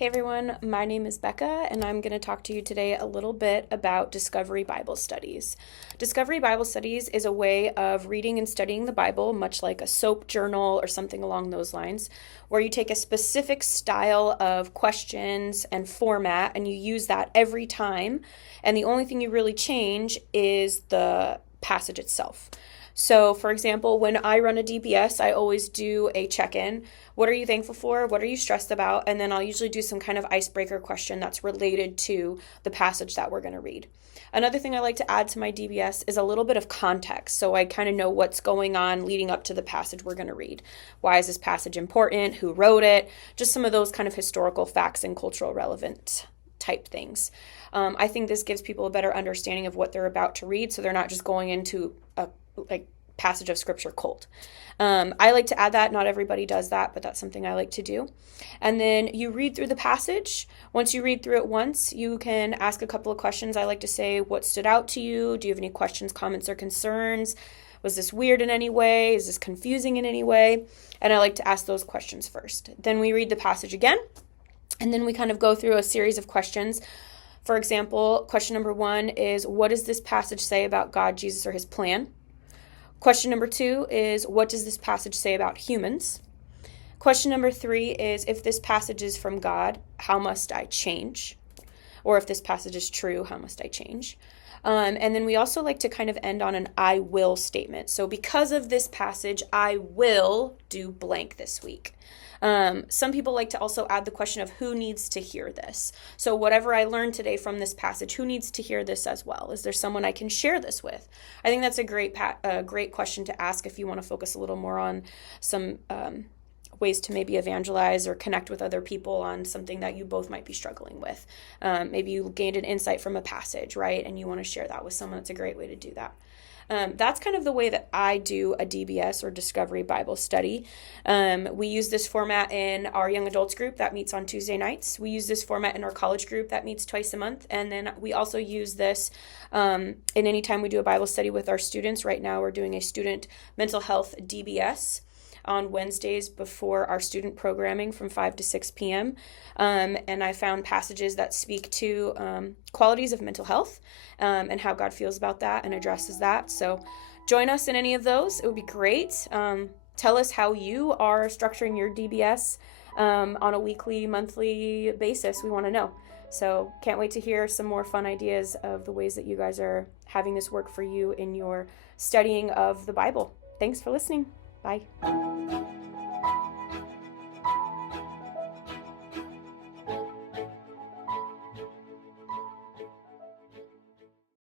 Hey everyone, my name is Becca, and I'm going to talk to you today a little bit about Discovery Bible Studies. Discovery Bible Studies is a way of reading and studying the Bible, much like a soap journal or something along those lines, where you take a specific style of questions and format and you use that every time, and the only thing you really change is the passage itself. So, for example, when I run a DBS, I always do a check in. What are you thankful for? What are you stressed about? And then I'll usually do some kind of icebreaker question that's related to the passage that we're going to read. Another thing I like to add to my DBS is a little bit of context, so I kind of know what's going on leading up to the passage we're going to read. Why is this passage important? Who wrote it? Just some of those kind of historical facts and cultural relevant type things. I think this gives people a better understanding of what they're about to read, so they're not just going into a passage of scripture cold. I like to add that. Not everybody does that, but that's something I like to do. And then you read through the passage. Once you read through it once, you can ask a couple of questions. I like to say, what stood out to you? Do you have any questions, comments, or concerns? Was this weird in any way? Is this confusing in any way? And I like to ask those questions first. Then we read the passage again, and then we kind of go through a series of questions. For example, question number 1 is, what does this passage say about God, Jesus, or his plan? Question number 2 is, what does this passage say about humans? Question number 3 is, if this passage is from God, how must I change? Or if this passage is true, how must I change? And then we also like to kind of end on an I will statement. So because of this passage, I will do blank this week. Some people like to also add the question of who needs to hear this. So whatever I learned today from this passage, who needs to hear this as well? Is there someone I can share this with? I think that's a great question to ask if you want to focus a little more on some ways to maybe evangelize or connect with other people on something that you both might be struggling with. Maybe you gained an insight from a passage, right? And you want to share that with someone. It's a great way to do that. That's kind of the way that I do a DBS or Discovery Bible Study. We use this format in our young adults group that meets on Tuesday nights. We use this format in our college group that meets twice a month. And then we also use this in any time we do a Bible study with our students. Right now we're doing a student mental health DBS on Wednesdays before our student programming from 5 to 6 p.m. And I found passages that speak to qualities of mental health and how God feels about that and addresses that. So join us in any of those. It would be great. Tell us how you are structuring your DBS on a weekly, monthly basis. We want to know. So can't wait to hear some more fun ideas of the ways that you guys are having this work for you in your studying of the Bible. Thanks for listening. Bye.